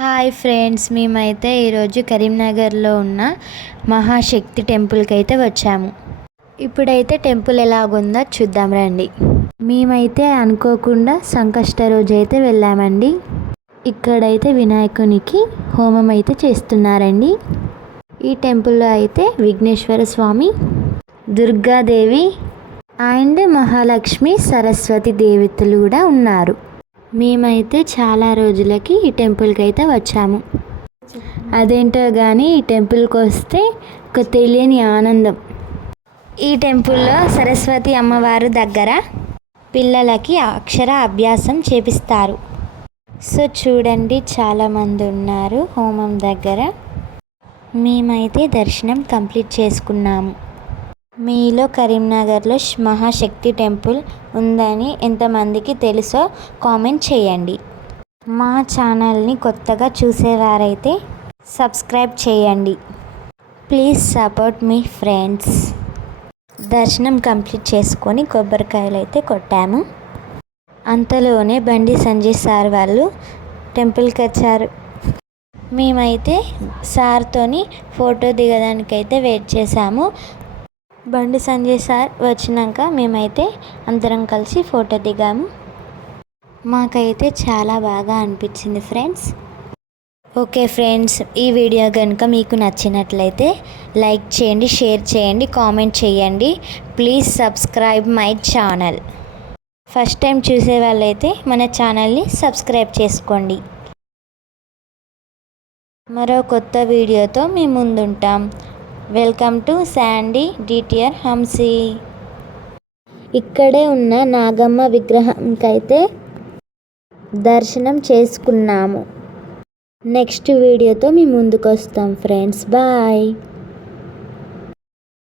Hi friends, మేమైతే ఈరోజు కరీంనగర్లో ఉన్న మహాశక్తి టెంపుల్కి అయితే వచ్చాము. ఇప్పుడైతే టెంపుల్ ఎలాగుందో చూద్దాం రండి. మేమైతే అనుకోకుండా సంకష్ట రోజు అయితే వెళ్ళామండి. ఇక్కడైతే వినాయకునికి హోమం అయితే చేస్తున్నారండి. ఈ టెంపుల్లో అయితే విఘ్నేశ్వర స్వామి, దుర్గాదేవి అండ్ మహాలక్ష్మి సరస్వతి దేవతలు కూడా ఉన్నారు. మేమైతే చాలా రోజులకి ఈ టెంపుల్కి అయితే వచ్చాము. అదేంటో కానీ ఈ టెంపుల్కి వస్తే ఒక తెలియని ఆనందం. ఈ టెంపుల్లో సరస్వతి అమ్మవారు దగ్గర పిల్లలకి అక్షర అభ్యాసం చేపిస్తారు. సో చూడండి, చాలామంది ఉన్నారు హోమం దగ్గర. మేమైతే దర్శనం కంప్లీట్ చేసుకున్నాము. మీలో కరీంనగర్లో మహాశక్తి టెంపుల్ ఉందని ఎంతమందికి తెలుసో కామెంట్ చేయండి. మా ఛానల్ని కొత్తగా చూసేవారైతే సబ్స్క్రైబ్ చేయండి. Please support me friends. దర్శనం కంప్లీట్ చేసుకొని కొబ్బరికాయలు అయితే కొట్టాము. అంతలోనే బండి సంజయ్ సార్ వాళ్ళు టెంపుల్కి వచ్చారు. మేమైతే సార్తోని ఫోటో దిగడానికైతే వెయిట్ చేసాము. బండి సంజయ్ సార్ వచ్చినాక మేమైతే అందరం కలిసి ఫోటో దిగాము. మాకైతే చాలా బాగా అనిపించింది ఫ్రెండ్స్. ఓకే ఫ్రెండ్స్, ఈ వీడియో కనుక మీకు నచ్చినట్లయితే లైక్ చేయండి, షేర్ చేయండి, కామెంట్ చేయండి. Please subscribe my channel. First time చూసే వాళ్ళైతే మన ఛానల్ని సబ్స్క్రైబ్ చేసుకోండి. మరో కొత్త వీడియోతో మీ ముందుంటాం. Welcome to Sandy DTR Hamsi. ఇక్కడే ఉన్న నాగమ్మ విగ్రహంకైతే దర్శనం చేసుకున్నాము. నెక్స్ట్ వీడియోతో మీ ముందుకు వస్తాం ఫ్రెండ్స్. బాయ్.